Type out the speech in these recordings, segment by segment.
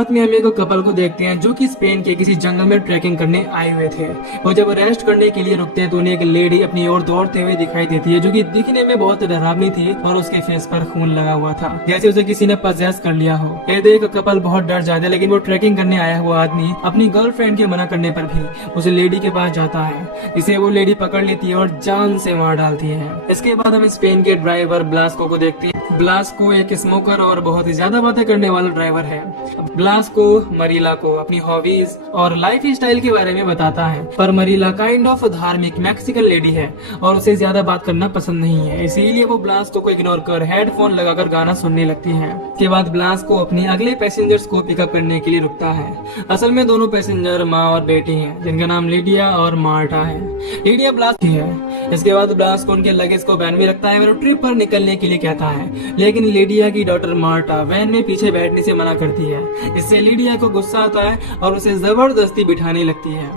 साथ में हम एक कपल को देखते हैं जो कि स्पेन के किसी जंगल में ट्रैकिंग करने आए हुए थे। वो जब रेस्ट करने के लिए रुकते हैं तो उन्हें एक लेडी अपनी ओर दौड़ते हुए दिखाई देती है जो कि दिखने में बहुत डरावनी थी और उसके फेस पर खून लगा हुआ था जैसे उसे किसी ने पजेस कर लिया हो। ये देख कपल बहुत डर जाते हैं, लेकिन वो ट्रैकिंग करने आया हुआ आदमी अपनी गर्लफ्रेंड के मना करने पर भी उस लेडी के पास जाता है। इसे वो लेडी पकड़ लेती है और जान से मार डालती है। इसके बाद हम स्पेन के ड्राइवर ब्लास्को को देखते हैं। ब्लास्को एक स्मोकर और बहुत ही ज्यादा बातें करने वाला ड्राइवर है। ब्लास्को मरीला को अपनी हॉबीज और लाइफ स्टाइल के बारे में बताता है, पर मरीला काइंड ऑफ धार्मिक मैक्सिकन लेडी है और उसे ज्यादा बात करना पसंद नहीं है, इसीलिए वो ब्लास्को को इग्नोर कर हेडफोन लगाकर गाना सुनने लगती है। इसके बाद ब्लास्को अपने अगले पैसेंजर्स को पिकअप करने के लिए रुकता है। असल में दोनों पैसेंजर माँ और बेटी हैं जिनका नाम लिडिया और मार्टा है। लिडिया ब्लास्ट की है। इसके बाद ब्लास्को उनके लगेज को वैन में रखता है और ट्रिप पर निकलने के लिए कहता है, लेकिन लिडिया की डॉटर मार्टा वैन में पीछे बैठने से मना करती है। इससे लिडिया को गुस्सा आता है और उसे जबरदस्ती बिठाने लगती है।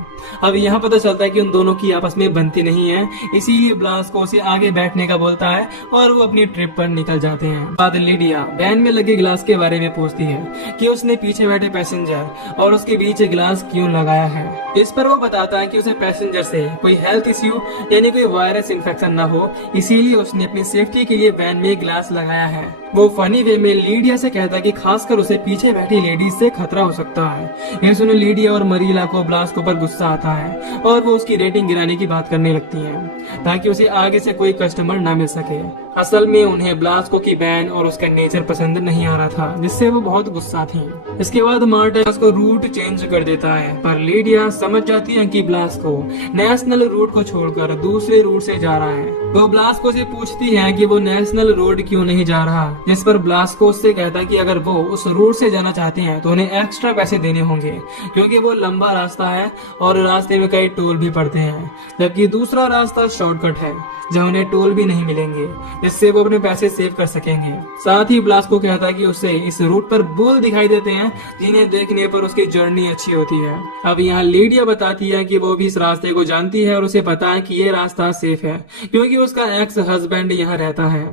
अब यहाँ पता चलता है कि उन दोनों की आपस में बनती नहीं है, इसीलिए ब्लास्को उसे आगे बैठने का बोलता है और वो अपनी ट्रिप पर निकल जाते हैं। बाद लिडिया वैन में लगे ग्लास के बारे में पूछती है कि उसने पीछे बैठे पैसेंजर और उसके बीच ग्लास क्यों लगाया है। इस पर वो बताता है कि उसे पैसेंजर से कोई हेल्थ इश्यू यानी कोई वायरस इन्फेक्शन न हो, इसीलिए उसने अपनी सेफ्टी के लिए वैन में ग्लास लगाया है। वो फनी वे में लिडिया से कहता है कि खासकर उसे पीछे बैठी लेडीज से खतरा हो सकता है। यह सुन लिडिया और मरीला को ब्लास्को पर गुस्सा आता है और वो उसकी रेटिंग गिराने की बात करने लगती हैं ताकि उसे आगे से कोई कस्टमर ना मिल सके। असल में उन्हें ब्लास्को की वैन और उसका नेचर पसंद नहीं आ रहा था, जिससे वो बहुत गुस्सा थी। इसके बाद मार्टा उसको रूट चेंज कर देता है, पर लिडिया समझ जाती है कि ब्लास्को नेशनल रूट को छोड़कर दूसरे रूट से जा रहा है। वो ब्लास्को से पूछती है कि वो नेशनल रोड क्यों नहीं जा रहा, जिस पर ब्लास्को उससे कहता है कि अगर वो उस रूट से जाना चाहते हैं तो उन्हें एक्स्ट्रा पैसे देने होंगे क्योंकि वो लंबा रास्ता है और रास्ते में कई टोल भी पड़ते हैं, जबकि दूसरा रास्ता शॉर्टकट है जहाँ उन्हें टोल भी नहीं मिलेंगे, जिससे वो अपने पैसे सेव कर सकेंगे। साथ ही ब्लास्को कहता है कि उसे इस रूट पर बुल दिखाई देते हैं जिन्हें देखने पर उसकी जर्नी अच्छी होती है। अब यहाँ लिडिया बताती है कि वो भी इस रास्ते को जानती है और उसे पता है कि ये रास्ता सेफ है क्योंकि उसका एक्स हस्बैंड यहाँ रहता है।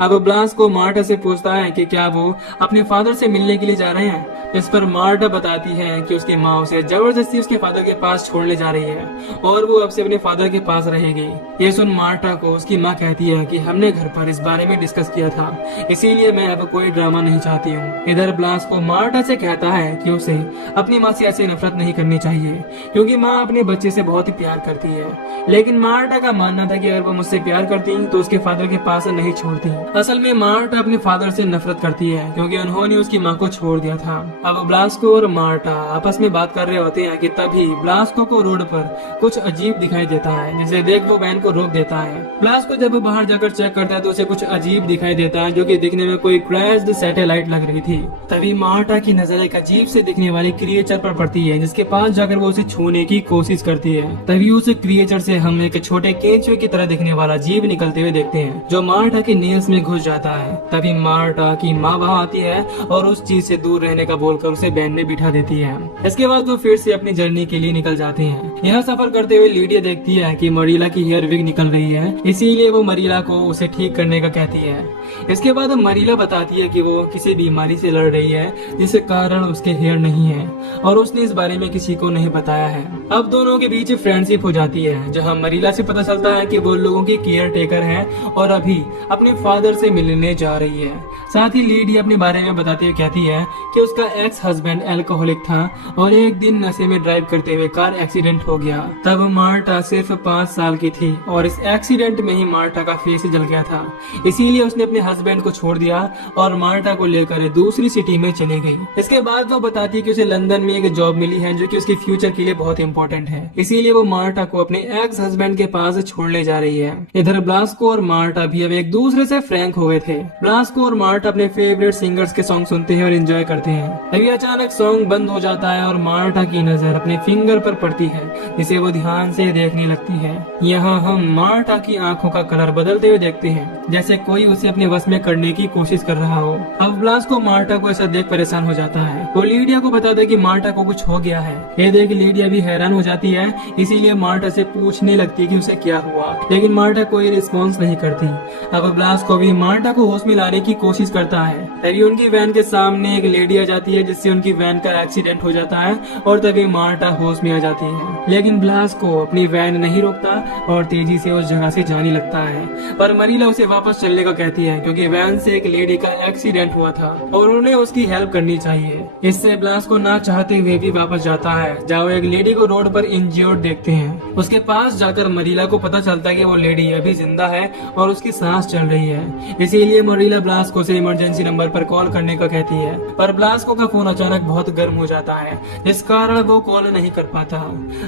अब ब्लास्को मार्टा से पूछता है कि क्या वो अपने फादर से मिलने के लिए जा रहे हैं, इस पर मार्टा बताती है कि उसकी माँ उसे जबरदस्ती उसके फादर के पास छोड़ने जा रही है और वो अब से अपने फादर के पास रहेगी। ये सुन मार्टा को उसकी माँ कहती है कि हमने घर पर इस बारे में डिस्कस किया था, इसीलिए मैं अब कोई ड्रामा नहीं चाहती हूँ। इधर ब्लास्को मार्टा से कहता है कि उसे अपनी माँ से ऐसे नफरत नहीं करनी चाहिए क्योंकि माँ अपने बच्चे से बहुत ही प्यार करती है, लेकिन मार्टा का मानना था कि अगर वो मुझसे प्यार करती तो उसके फादर के पास नहीं छोड़ती। असल में मार्टा अपने फादर से नफरत करती है क्योंकि उन्होंने उसकी माँ को छोड़ दिया था। अब ब्लास्को और मार्टा आपस में बात कर रहे होते हैं कि तभी ब्लास्को को रोड पर कुछ अजीब दिखाई देता है, जिसे देख वो वैन को रोक देता है। ब्लास्को जब बाहर जाकर चेक करता है तो उसे कुछ अजीब दिखाई देता है जो कि दिखने में कोई क्रैश्ड सैटेलाइट लग रही थी। तभी मार्टा की नजर एक अजीब से दिखने वाली क्रिएचर पर पड़ती है जिसके पास जाकर वो उसे छूने की कोशिश करती है। तभी उस क्रिएचर से हम एक छोटे केंचुए की तरह दिखने वाला जीव निकलते हुए देखते हैं जो मार्टा के नेल्स में घुस जाता है। तभी मार्टा की माँ वहाँ आती है और उस चीज से दूर रहने का बोलकर उसे वैन में बिठा देती है। इसके बाद वो फिर से अपनी जर्नी के लिए निकल जाते हैं। यहाँ सफर करते हुए लिडिया देखती है कि मरीला की हेयर विग निकल रही है, इसीलिए वो मरीला को उसे ठीक करने का कहती है। इसके बाद मरीला बताती है कि वो किसी बीमारी से लड़ रही है जिसके कारण उसके हेयर नहीं है और उसने इस बारे में किसी को नहीं बताया है। अब दोनों के बीच फ्रेंडशिप हो जाती है जहाँ मरीला से पता चलता है कि वो लोगों की केयर टेकर है और अभी अपने फादर से मिलने जा रही है। साथ ही लिडिया अपने बारे में बताते हुए कहती है कि उसका एक्स हस्बैंड अल्कोहलिक था और एक दिन नशे में ड्राइव करते हुए कार एक्सीडेंट हो गया। तब मार्टा सिर्फ 5 साल की थी और इस एक्सीडेंट में ही मार्टा का फेस जल गया था, इसीलिए उसने अपने हस्बैंड को छोड़ दिया और मार्टा को लेकर दूसरी सिटी में चली गई। इसके बाद वो बताती है कि उसे लंदन में एक जॉब मिली है जो कि उसके फ्यूचर के लिए बहुत इंपॉर्टेंट है, इसीलिए वो मार्टा को अपने एक्स हस्बैंड के पास छोड़ने जा रही है। इधर ब्लास्को और मार्टा भी अब एक दूसरे से फ्रैंक हो गए थे। ब्लास्को और मार्टा अपने फेवरेट सिंगर्स के सॉन्ग सुनते हैं और एंजॉय करते हैं। तभी अचानक सॉन्ग बंद हो जाता है और मार्टा की नजर अपने फिंगर पर पड़ती है जिसे वो ध्यान से देखने लगती है। यहाँ हम मार्टा की आंखों का कलर बदलते हुए देखते हैं जैसे कोई उसे अपने वश में करने की कोशिश कर रहा हो। अब ब्लास्को मार्टा को ऐसा देख परेशान हो जाता है। वो लिडिया को बताता है कि मार्टा को कुछ हो गया है। ये देख लिडिया भी हैरान हो जाती है, इसीलिए मार्टा से पूछने लगती है कि उसे क्या हुआ, लेकिन मार्टा कोई रिस्पॉन्स नहीं करती। अब ब्लास्को भी मार्टा को होश में लाने की कोशिश करता है। तभी उनकी वैन के सामने एक लेडी आ जाती है, जिससे उनकी वैन का एक्सीडेंट हो जाता है और तभी मार्टा होश में आ जाती है। लेकिन ब्लास्को अपनी वैन नहीं रोकता और तेजी से उस जगह से जाने लगता है, पर मरीला उसे वापस चलने का कहती है क्योंकि वैन से एक लेडी का एक्सीडेंट हुआ था और उन्हें उसकी हेल्प करनी चाहिए। इससे ब्लास्को ना चाहते हुए भी वापस जाता है, जहाँ वो एक लेडी को रोड पर इंजर्ड देखते हैं। उसके पास जाकर मरीला को पता चलता है कि वो लेडी अभी जिंदा है और उसकी सांस चल रही है। इसीलिए मरीला ब्लास्को से इमरजेंसी नंबर पर कॉल करने का कहती है, पर ब्लास्को का फोन अचानक बहुत गर्म हो जाता है, जिस कारण वो कॉल नहीं कर पाता।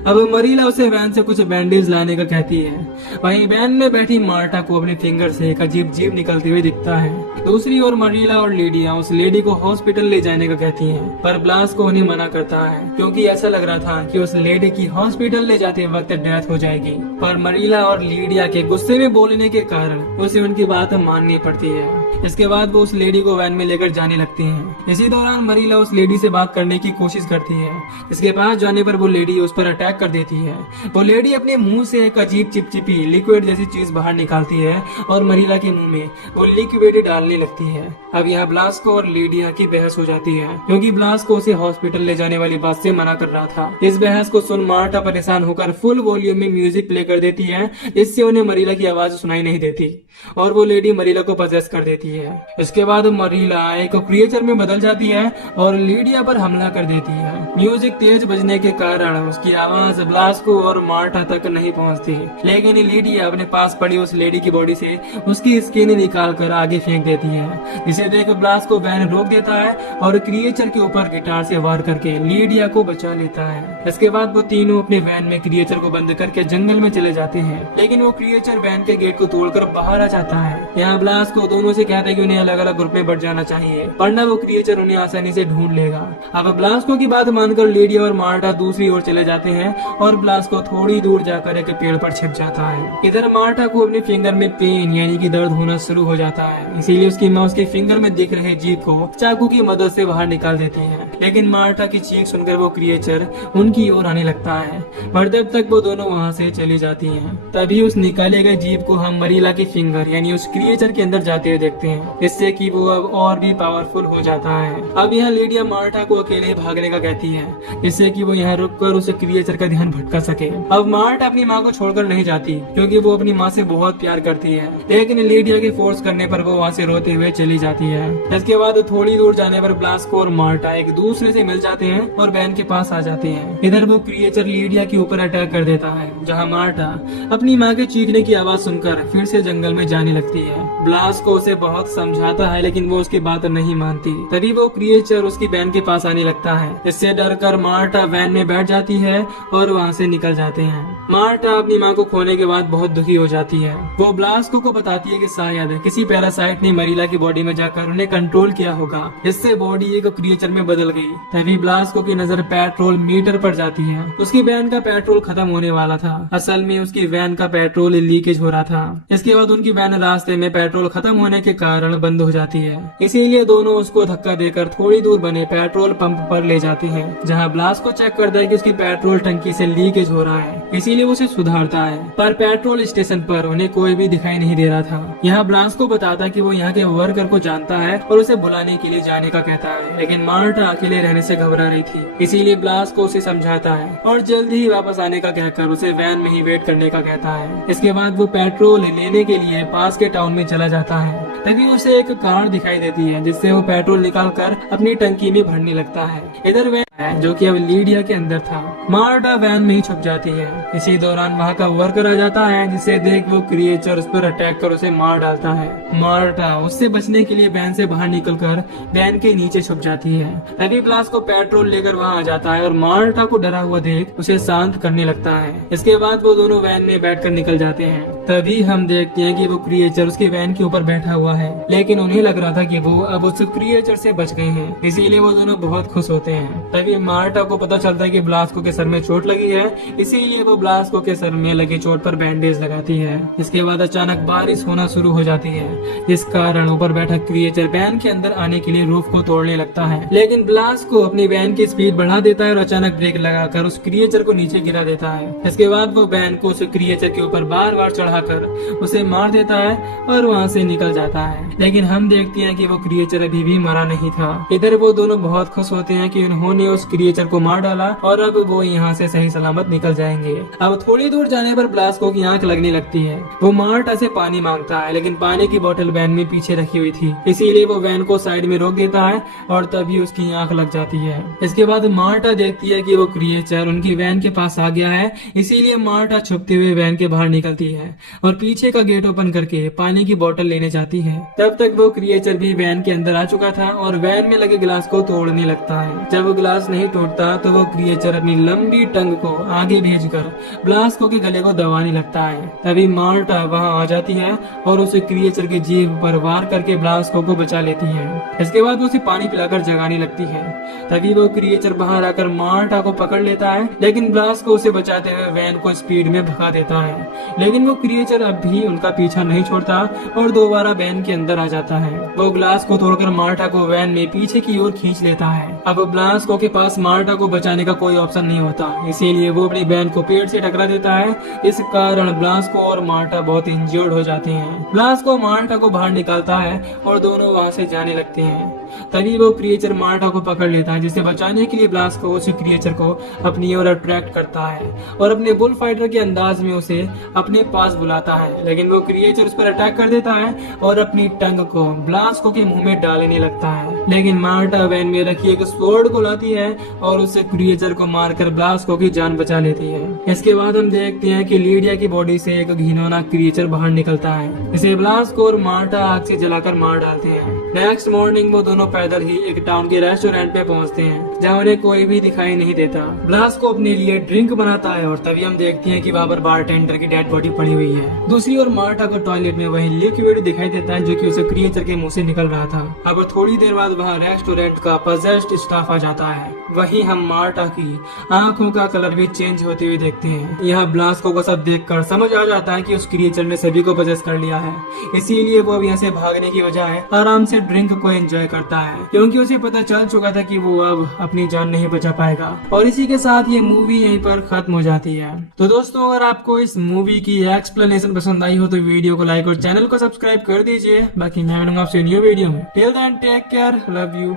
अब मरीला उसे वैन से कुछ बैंडेज लाने का कहती है। वहीं वैन में बैठी मार्टा को अपने फिंगर से एक अजीब जीभ निकलती हुई दिखता है। दूसरी ओर मरीला और लीडिया उस लेडी को हॉस्पिटल ले जाने का कहती हैं, पर ब्लास्को उन्हें मना करता है क्योंकि ऐसा लग रहा था कि उस लेडी की हॉस्पिटल ले जाते वक्त डेथ हो जाएगी। पर मरीला और लीडिया के गुस्से में बोलने के कारण उसे उनकी बात माननी पड़ती है। इसके बाद वो उस लेडी को वैन में लेकर जाने लगती हैं। इसी दौरान मरीला उस लेडी से बात करने की कोशिश करती है। इसके पास जाने पर वो लेडी उस पर अटैक कर देती है। वो लेडी अपने मुंह से एक अजीब चिपचिपी लिक्विड जैसी चीज बाहर निकालती है और मरीला के मुंह में वो लिक्विड डालने लगती है। अब यहाँ ब्लास्को और लीडिया की बहस हो जाती है क्योंकि ब्लास्को उसे हॉस्पिटल ले जाने वाली बात से मना कर रहा था। इस बहस को सुन मार्टा परेशान होकर फुल वॉल्यूम में म्यूजिक प्ले कर देती है, जिससे उन्हें मरीला की आवाज सुनाई नहीं देती और वो लेडी मरीला को पजेस कर देती है। इसके बाद मरीला एक क्रिएचर में बदल जाती है और लीडिया पर हमला कर देती है। म्यूजिक तेज बजने के कारण उसकी आवाज ब्लास्को और मार्टा तक नहीं पहुंचती, लेकिन लीडिया अपने पास पड़ी उस लेडी की बॉडी से उसकी स्किन निकाल कर आगे फेंक देती है, जिसे देख ब्लास्को वैन रोक देता है और क्रिएचर के ऊपर गिटार से वार करके लीडिया को बचा लेता है। इसके बाद वो तीनों अपने वैन में क्रिएचर को बंद करके जंगल में चले जाते हैं, लेकिन वो क्रिएचर वैन के गेट को तोड़कर बाहर आ जाता है। यहाँ ब्लास्को दोनों से कहता है कि उन्हें अलग अलग ग्रुप में बढ़ जाना चाहिए, वरना वो क्रिएचर उन्हें आसानी से ढूंढ लेगा। अब ब्लास्को की बात मानकर लीडिया और मार्टा दूसरी ओर चले जाते हैं और ब्लास्को थोड़ी दूर जाकर एक पेड़ पर छिप जाता है। इधर मार्टा को अपने फिंगर में पेन यानी कि दर्द होना शुरू हो जाता है, इसीलिए उसकी माँ उसके फिंगर में दिख रहे जीभ को चाकू की मदद से बाहर निकाल देती है। लेकिन मार्टा की चीख सुनकर वो क्रिएचर उनकी ओर आने लगता है, पर तब तक वो दोनों वहाँ से चली जाती हैं। तभी उस निकाले गए जीभ को हम मरीला की फिंगर यानी उस क्रिएचर के अंदर जाते हुए देखते हैं, जिससे कि वो अब और भी पावरफुल हो जाता है। अब यहाँ लीडिया मार्टा को अकेले भागने का कहती है, जिससे कि वो यहाँ रुककर उस क्रिएचर का ध्यान भटका सके। अब मार्टा अपनी माँ को छोड़कर नहीं जाती क्योंकि वो अपनी माँ से बहुत प्यार करती है, लेकिन लीडिया के फोर्स करने पर वो वहाँ से रोते हुए चली जाती है। इसके बाद थोड़ी दूर जाने पर ब्लास्को और मार्टा एक दूसरे से मिल जाते हैं और वैन के पास आ जाते हैं। इधर वो क्रिएचर लीडिया के ऊपर अटैक कर देता है, जहाँ मार्टा अपनी माँ के चीखने की आवाज सुनकर फिर से जंगल में जाने लगती है। ब्लास्को उसे बहुत समझाता है, लेकिन वो उसकी बात नहीं मानती। तभी वो क्रिएचर उसकी वैन के पास आने लगता है। इससे डरकर मार्टा वैन में बैठ जाती है और वहाँ से निकल जाते हैं। मार्टा अपनी माँ को खोने के बाद बहुत दुखी हो जाती है। वो ब्लास्को को बताती है कि शायद किसी पैरासाइट ने मरीला की बॉडी में जाकर उन्हें कंट्रोल किया होगा, जिससे बॉडी एक क्रिएचर में बदल गई। तभी ब्लास्को की नजर पेट्रोल मीटर पर जाती है। उसकी वैन का पेट्रोल खत्म होने वाला था। असल में उसकी वैन का पेट्रोल लीकेज हो रहा था। इसके बाद उनकी वैन रास्ते में पेट्रोल खत्म होने के कारण बंद हो जाती है। इसीलिए दोनों उसको धक्का देकर थोड़ी दूर बने पेट्रोल पंप पर ले जाते हैं, जहां ब्लास्को चेक करता है कि उसकी पेट्रोल टंकी से लीकेज हो रहा है, इसीलिए वो उसे सुधारता है। पर पेट्रोल स्टेशन पर उन्हें कोई भी दिखाई नहीं दे रहा था। यहाँ ब्लास्को बताता कि वो यहाँ के वर्कर को जानता है और उसे बुलाने के लिए जाने का कहता है, लेकिन मार्टा अकेले रहने से घबरा रही थी, इसीलिए ब्लास्को उसे समझाता है और जल्दी ही वापस आने का कहकर उसे वैन में ही वेट करने का कहता है। इसके बाद वो पेट्रोल लेने के लिए पास के टाउन में चला जाता है। तभी उसे एक कार दिखाई देती है, जिससे वो पेट्रोल निकालकर अपनी टंकी में भरने लगता है। इधर वैन है जो कि अब लीडिया के अंदर था। मार्टा वैन में ही छुप जाती है। इसी दौरान वहाँ का वर्कर आ जाता है, जिसे देख वो क्रिएचर उस पर अटैक कर उसे मार डालता है। मार्टा उससे बचने के लिए वैन से बाहर निकलकर वैन के नीचे छुप जाती है। तभी ब्लास्को पेट्रोल लेकर वहाँ आ जाता है और मार्टा को डरा हुआ देख उसे शांत करने लगता है। इसके बाद वो दोनों वैन में बैठकर निकल जाते हैं। तभी हम देखते हैं कि वो क्रिएचर उसकी वैन के ऊपर बैठा हुआ है, लेकिन उन्हें लग रहा था कि वो अब उस क्रिएचर से बच गए हैं, इसीलिए वो दोनों बहुत खुश होते हैं। तभी मार्टा को पता चलता है कि ब्लास्को के सर में चोट लगी है, इसीलिए वो ब्लास्को के सर में लगी चोट पर बैंडेज लगाती है। इसके बाद अचानक बारिश होना शुरू हो जाती है, जिस कारण ऊपर बैठा क्रिएचर वैन के अंदर आने के लिए रूफ को तोड़ने लगता है, लेकिन ब्लास्को अपनी वैन की स्पीड बढ़ा देता है और अचानक ब्रेक लगाकर उस क्रिएचर को नीचे गिरा देता है। इसके बाद वो वैन को उस क्रिएचर के ऊपर बार बार चढ़ाकर उसे मार देता है और वहाँ से निकल जाता है। लेकिन हम देखते हैं कि वो क्रिएचर अभी भी मरा नहीं था। इधर वो दोनों बहुत खुश होते हैं कि उन्होंने उस क्रिएचर को मार डाला और अब वो यहाँ से सही सलामत निकल जाएंगे। अब थोड़ी दूर जाने पर ब्लास्को की आंख लगने लगती है। वो मार्टा से पानी मांगता है, लेकिन पानी की बोतल वैन में पीछे रखी हुई थी, इसीलिए वो वैन को साइड में रोक देता है और तभी उसकी आंख लग जाती है। इसके बाद मार्टा देखती है कि वो क्रिएचर उनकी वैन के पास आ गया है, इसीलिए मार्टा छुपते हुए वैन के बाहर निकलती है और पीछे का गेट ओपन करके पानी की बोतल लेने जाती है। तब तक वो क्रिएचर भी वैन के अंदर आ चुका था और वैन में लगे गिलास को तोड़ने लगता है। जब वो गिलास नहीं तोड़ता तो वो क्रिएचर अपनी लंबी टंग को आगे भेजकर ब्लास्को के गले को दबाने लगता है। तभी मार्टा वहां आ जाती है और उसे क्रिएचर की जीभ पर वार करके ब्लास्को को बचा लेती है। इसके बाद वो उसे पानी पिलाकर जगाने लगती है। तभी वो क्रिएचर बाहर आकर मार्टा को पकड़ लेता है, लेकिन ब्लास्को उसे बचाते हुए वैन को स्पीड में भगा देता है। लेकिन वो क्रिएचर अब भी उनका पीछा नहीं छोड़ता और दोबारा वैन के अंदर आ जाता है। वो ग्लास को तोड़कर मार्टा को वैन में पीछे की ओर खींच लेता है। अब ब्लास्को के पास मार्टा को बचाने का कोई ऑप्शन नहीं होता, इसीलिए वो अपनी वैन को पेड़ से टकरा देता है। इस कारण ब्लास्को और मार्टा बहुत इंजर्ड हो जाते हैं। ब्लास्को मार्टा को बाहर निकालता है और दोनों वहां से जाने लगते हैं। तभी वो क्रिएचर मार्टा को पकड़ लेता है, जिसे बचाने के लिए ब्लास्को उस क्रिएचर को अपनी ओर अट्रैक्ट करता है और अपने बुल फाइटर के अंदाज में उसे अपने पास बुलाता है। लेकिन वो क्रिएचर उस पर अटैक कर देता है और अपनी टंग को ब्लास्को के मुंह में डालने लगता है। लेकिन मार्टा वैन में रखी एक स्वॉर्ड को लाती है और उस क्रिएचर को मारकर ब्लास्को की जान बचा लेती है। इसके बाद हम देखते हैं कि लीडिया की बॉडी से एक घिनौना क्रिएचर बाहर निकलता है। इसे ब्लास्को और मार्टा आग से जलाकर मार डालते हैं। नेक्स्ट मॉर्निंग वो दोनों पैदल ही एक टाउन के रेस्टोरेंट पे पहुंचते हैं, जहाँ उन्हें कोई भी दिखाई नहीं देता। ब्लास्को अपने लिए ड्रिंक बनाता है और तभी हम देखते हैं कि वहाँ पर बारटेंडर की डेड बॉडी पड़ी हुई है। दूसरी ओर मार्टा को टॉयलेट में वही लिक्विड दिखाई देता है, जो कि उसे क्रिएचर के मुंह से निकल रहा था। अब थोड़ी देर बाद वहाँ रेस्टोरेंट का पजेस्ड स्टाफ आ जाता है। वहीं हम मार्टा की आंखों का कलर भी चेंज होते हुए देखते हैं। यहाँ ब्लास्को को सब देखकर समझ आ जाता है कि उस क्रिएचर ने सभी को पजेस कर लिया है, इसीलिए वो अब यहाँ से भागने की बजाय आराम से ड्रिंक को एंजॉय करता है, क्योंकि उसे पता चल चुका था कि वो अब अपनी जान नहीं बचा पाएगा। और इसी के साथ ये मूवी यहीं पर खत्म हो जाती है। तो दोस्तों, अगर आपको इस मूवी की एक्सप्लेनेशन पसंद आई हो तो वीडियो को लाइक और चैनल को सब्सक्राइब कर दीजिए। बाकी मैं मिलूंगा आपसे न्यू वीडियो में। Till then take care, love you.